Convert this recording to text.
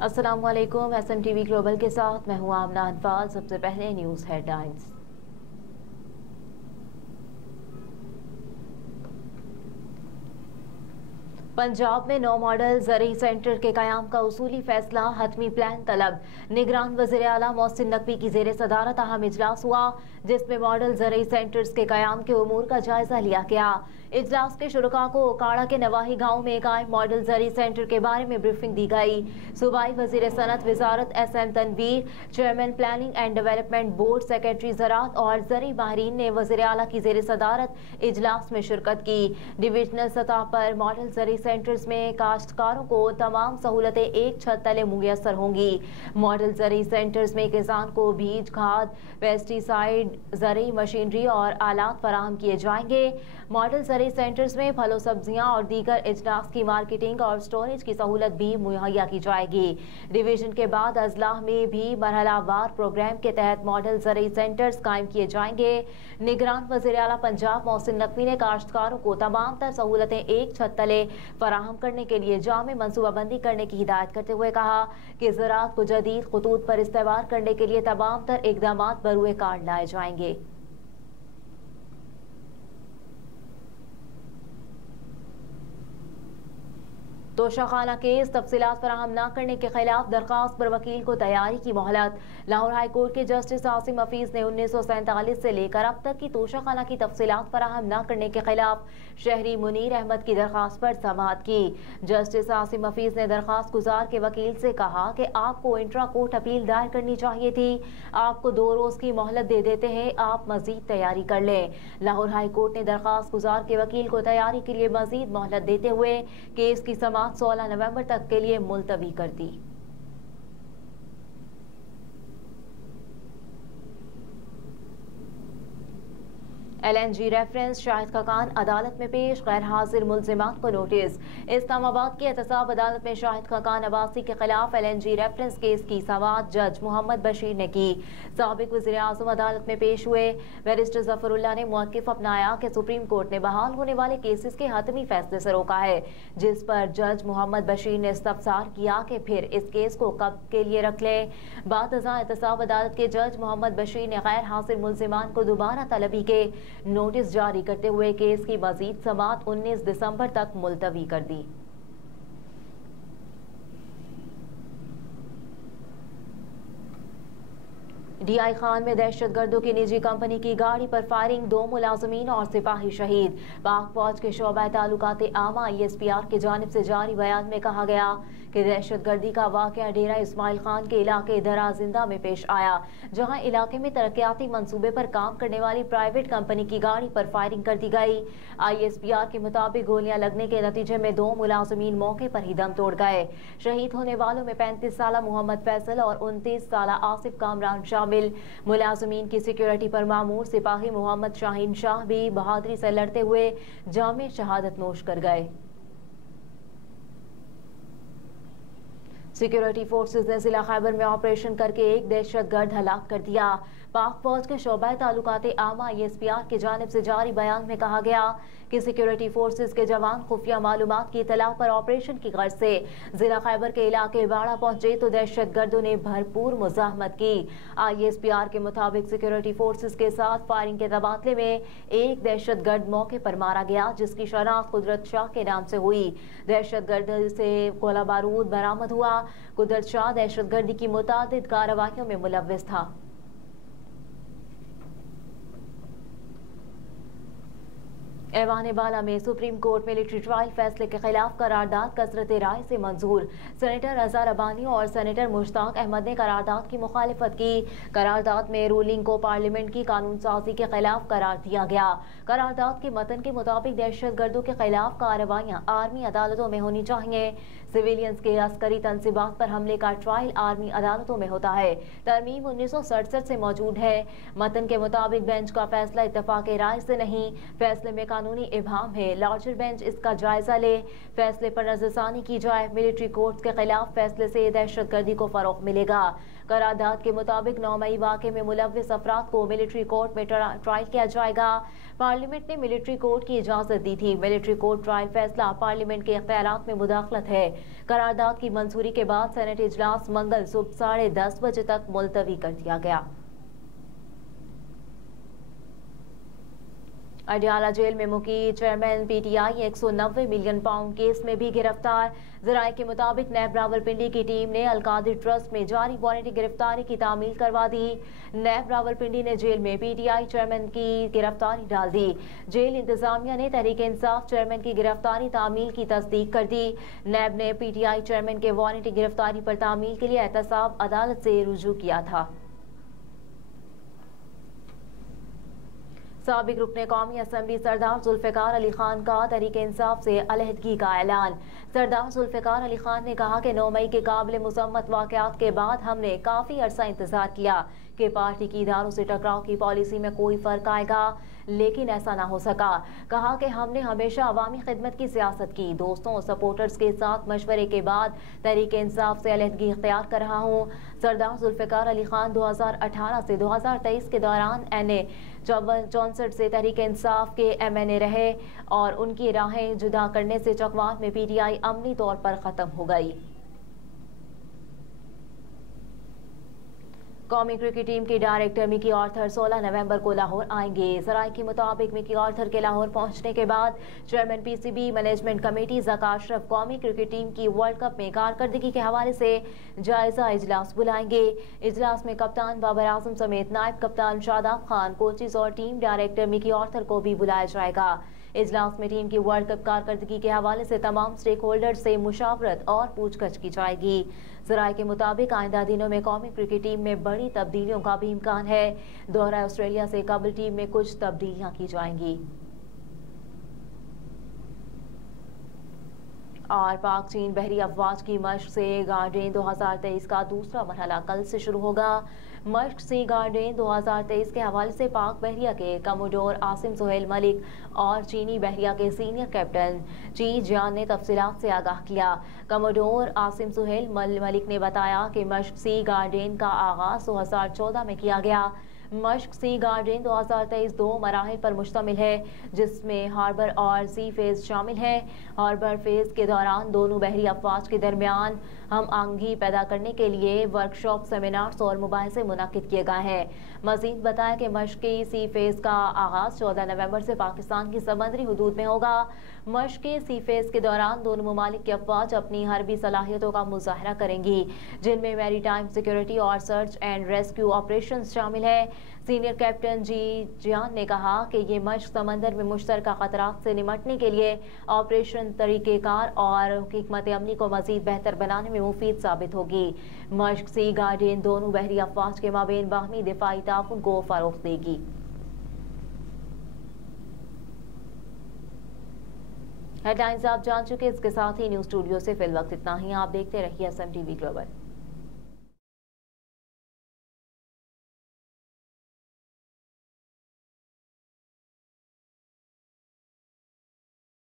अस्सलाम वालेकुम। SMTV global के साथ मैं हूं आमना अनफाल। सबसे पहले न्यूज़ हेडलाइंस। पंजाब में 9 मॉडल ज़रई सेंटर के क़याम का उसूली फैसला, हतमी प्लान तलब। निगरान वज़ीर आला मोहसिन नकवी की ज़ेर सदारत अहम इजलास हुआ, जिसमें मॉडल ज़रई सेंटर्स के क़याम के उमूर का जायज़ा लिया गया। इजलास के शुरका को ओकाड़ा के नवाही गाँव में कायम मॉडल ज़रई सेंटर के बारे में ब्रीफिंग दी गई। सूबाई वज़ीर सनत वज़ारत SM Tanveer, chairman planning and development board, secretary ज़राअत और ज़रई माहिरीन ने वज़ीर आला की ज़ेर सदारत इजलास में शिरकत की। डिविजनल सतह पर मॉडल ज़रई सेंटर्स में काश्तकारों को तमाम सहूलतें एक छत तले मुयस्सर होंगी। मॉडल ज़रई सेंटर्स में किसान को बीज, खाद, पेस्टिसाइड, ज़रई मशीनरी और आलात फराहम किए जाएंगे। मॉडल ज़रई सेंटर्स में फलों, सब्जियां और दीगर अजनास की मार्केटिंग और स्टोरेज की सहूलत भी मुहैया की जाएगी। डिवीजन के बाद अजलाह में भी मरहलावार प्रोग्राम के तहत मॉडल ज़रई सेंटर्स कायम किए जाएंगे। निगरान वज़ीर आला पंजाब मोहसिन नकवी ने काश्तकारों को तमाम तर सहूलतें एक छत तले फराहम करने के लिए जामे मनसूबाबंदी करने की हिदायत करते हुए कहा कि ज़राअत को जदीद खतूत पर इस्तेमाल करने के लिए तमाम तर इक़दामात बरूए कार लाए जाएंगे। तोशाखाना केस तफसीलात फराहम न करने के खिलाफ दरखास्त पर वकील को तैयारी की मोहलत। लाहौर हाई कोर्ट के जस्टिस आसिम हफीज ने 1947 से लेकर अब तक की तोशाखाना की तफसीलात फराहम न करने के खिलाफ शहरी मुनीर अहमद की दरखास्त पर समाअत की। जस्टिस आसिम हफीज ने दरखास्त गुजार के वकील से कहा कि आपको इंट्रा कोर्ट अपील दायर करनी चाहिए थी। आपको 2 रोज की मोहलत दे देते हैं, आप मजीद तैयारी कर लें। लाहौर हाई कोर्ट ने दरखास्त गुजार के वकील को तैयारी के लिए मजीद मोहलत देते हुए केस की समाअत 16 नवंबर तक के लिए मुलतवी कर दी। LNG रेफरेंस, शाहिद खाकान अदालत में पेश, गैर हाजिर मुल्जिमात को नोटिस। इस्लामाबाद की एहतसाब अदालत में शाहिद खाकान अब्बासी के खिलाफ LNG रेफरेंस केस की समाअत जज मोहम्मद बशीर ने की। साबिक वज़ीर आज़म अदालत में पेश हुए। बैरिस्टर ज़फ़रुल्लाह ने मौक़िफ़ अपनाया कि सुप्रीम कोर्ट ने बहाल होने वाले केसेस के हतमी फैसले से रोका है, जिस पर जज मोहम्मद बशीर ने इस्तफ़सार किया कि फिर इस केस को कब के लिए रख लें। बाद अज़ां एहतसाब अदालत के जज मोहम्मद बशीर ने गैर हाजिर मुल्जिमान को दोबारा तलबी के नोटिस जारी करते हुए केस की मजीद समाअत 19 दिसंबर तक मुलतवी कर दी। DI खान में दहशतगर्दों की निजी कंपनी की गाड़ी पर फायरिंग, 2 मुलाजमीन और सिपाही शहीद। पाक फौज के शोबा ताल्लुकात आमा ISPR की जानिब से जारी बयान में कहा गया कि दहशतगर्दी का वाक़या डेरा इस्माइल खान के इलाके दराजिंदा में पेश आया, जहां इलाके में तरक्याती मंसूबे पर काम करने वाली प्राइवेट कंपनी की गाड़ी पर फायरिंग कर दी गई। ISPR के मुताबिक गोलियां लगने के नतीजे में 2 मुलाजमीन मौके पर ही दम तोड़ गए। शहीद होने वालों में 35 साला मोहम्मद फैसल और 29 साला आसिफ कामरान शामिल। मुलाजमीन की सिक्योरिटी पर मामूर सिपाही मोहम्मद शाहीन शाह भी बहादुरी से लड़ते हुए जामे शहादत नोश कर गए। सिक्योरिटी फोर्सेज ने जिला खैबर में ऑपरेशन करके एक दहशतगर्द हलाक कर दिया। पाक फौज के शोबा ताल्लुकात आमा ISPR की जानिब से जारी बयान में कहा गया कि सिक्योरिटी फोर्सेज के जवान खुफिया मालूमात की इतला पर ऑपरेशन की गर्ज से जिला खैबर के इलाके बाड़ा पहुंचे तो दहशतगर्दों ने भरपूर मुजाहमत की। ISPR के मुताबिक सिक्योरिटी फोर्सेज के साथ फायरिंग के तबादले में एक दहशतगर्द मौके पर मारा गया, जिसकी शनाख्त कुदरत शाह के नाम से हुई। दहशतगर्द से गोला बारूद बरामद हुआ। कुदरत शाह दहशतगर्दी की मुतादिद कार्रवाइयों में मुलव्विस था। ऐवान बाला में सुप्रीम कोर्ट मिलिट्री ट्रायल फैसले के खिलाफ करारदाद कसरत राय से मंजूर। सेनेटर अजहर अबानी और सेनेटर मुश्ताक अहमद ने करारदाद की मुखालिफत की। करारदाद में रूलिंग को पार्लियामेंट की कानून साजी के खिलाफ करार दिया गया। करारदाद के मतन के मुताबिक दहशतगर्दों के खिलाफ कार्रवाइयाँ आर्मी अदालतों में होनी चाहिए। सिविलियंस के अस्करी तंसीबात पर हमले का ट्रायल आर्मी अदालतों में होता है। तरमीम 1967 से मौजूद है। मतन के मुताबिक बेंच का फैसला इत्तफाक राय से नहीं, फैसले में قانونی ابہام ہے، لارجر بینچ اس کا جائزہ لے، فیصلے پر نظرثانی کی جائے۔ ملٹری کورٹس کے خلاف فیصلے سے دہشت گردی کو فروغ ملے گا۔ قرارداد کے مطابق 9 مئی واقعے میں ملوث افراد کو ملٹری کورٹ میں ٹرائل کیا جائے گا۔ پارلیمنٹ نے ملٹری کورٹ کی اجازت دی تھی۔ ملٹری کورٹ ٹرائل فیصلہ پارلیمنٹ کے اختیارات میں مداخلت ہے۔ قرارداد کی منظوری کے بعد سینٹ اجلاس منگل صبح 10:30 بجے تک ملتوی کر دیا گیا۔ اڈیالہ جیل میں مکی chairman P T I 190 million pound case میں بھی گرفتار۔ ذرائع کے مطابق نیب راولپنڈی کی ٹیم نے القادر ٹرسٹ میں جاری وارنٹی گرفتاری کی تعمیل کروا دی۔ نیب راولپنڈی نے جیل میں پی ٹی آئی چیئرمین کی گرفتاری ڈال دی۔ جیل انتظامیہ نے تحریک انصاف چیئرمین کی گرفتاری تعمیل کی تصدیق کر دی۔ نیب نے پی ٹی آئی چیئرمین کے وارنٹی گرفتاری پر تعمیل کے لیے احتساب عدالت سے رجوع کیا تھا۔ سابق رکن قومی اسمبلی سردار ذوالفقار علی خان کا تحریک انصاف سے علیحدگی کا اعلان۔ سردار ذوالفقار علی خان نے کہا کہ 9 مئی کے قابل مذمت واقعات کے بعد ہم نے کافی عرصہ انتظار کیا کہ پارٹی کی اداروں سے ٹکراؤ کی پالیسی میں کوئی فرق آئے گا، لیکن ایسا نہ ہو سکا۔ کہا کہ ہم نے ہمیشہ عوامی خدمت کی سیاست کی۔ دوستوں اور سپورٹرز کے ساتھ مشورے کے بعد تحریک انصاف سے علیحدگی اختیار کر رہا ہوں۔ سردار ذوالفقار علی خان 2018 سے 2023 کے دوران NA 64 سے تحریک انصاف کے MNA رہے اور ان کی راہیں جدا کرنے سے چکوال میں پی ٹی آئی عملی طور پر ختم ہو گئی۔ قومی کرکٹ ٹیم کی ڈائریکٹر مکی آرتھر 16 نومبر کو لاہور آئیں گے۔ ذرائع کے مطابق مکی آرتھر کے لاہور پہنچنے کے بعد chairman P C B management committee Zaka Ashraf قومی کرکٹ ٹیم کی ورلڈ کپ میں کارکردگی کے حوالے سے جائزہ اجلاس بلائیں گے۔ اجلاس میں کپتان بابر اعظم سمیت نائب کپتان شاداب خان، کوچز اور ٹیم ڈائریکٹر مکی آرتھر کو بھی بلایا جائے گا۔ اجلاس میں ٹیم کی ورلڈ کپ کارکردگی کے حوالے سے تمام سٹیک ہولڈر سے مشاورت اور پوچھ گچھ کی جائے گی۔ ذرائع کے مطابق آئندہ دنوں میں قومی کرکٹ ٹیم میں بڑی تبدیلیوں کا بھی امکان ہے۔ دورہ آسٹریلیا سے قبل ٹیم میں کچھ تبدیلیاں کی جائیں گی۔ اور پاک چین بحری افواج کی مشق سے گارڈین 2023 کا دوسرا مرحلہ کل سے شروع ہوگا۔ مشق سی گارڈین 2023 کے حوالے سے پاک بحریہ کے کموڈور عاصم سہیل ملک اور چینی بحریہ کے سینئر کیپٹن چی جیان نے تفصیلات سے آگاہ کیا۔ کموڈور عاصم سہیل ملک نے بتایا کہ مشق سی گارڈین کا آغاز 2014 میں کیا گیا۔ مشق سی گارڈین 2023 2 مراحل پر مشتمل ہے، جس میں ہاربر اور سی فیز شامل ہیں۔ ہاربر فیز کے دوران دونوں بحری افواج کے درمیان ہم آہنگی پیدا کرنے کے لیے ورکشاپ، سیمینارز اور مباحثے منعقد کیے گئے ہیں۔ مزید بتایا کہ مشقی سی فیز کا آغاز 14 نومبر سے پاکستان کی سمندری حدود میں ہوگا۔ مشقی سی فیز کے دوران دونوں ممالک کی افواج اپنی حربی صلاحیتوں کا مظاہرہ کریں گی، جن میں میری ٹائم سیکیورٹی اور سرچ اینڈ ریسکیو آپریشنز شامل ہیں۔ سینئر کیپٹن جی جیان نے کہا کہ یہ مشق سمندر میں مشترکہ خطرات سے نمٹنے کے لیے آپریشن طریقہ کار اور حکمت عملی کو مزید بہتر بنانے میں مفید ثابت ہوگی۔ مشق سی گارڈین دونوں بحری افواج کے مابین باہمی دفاعی تعاون کو فروغ دے گی۔ ہیڈ لائنز آپ جان چکے، اس کے ساتھ ہی نیوز اسٹوڈیو سے فی الوقت اتنا ہی۔ آپ دیکھتے رہیے SM TV گلوبل۔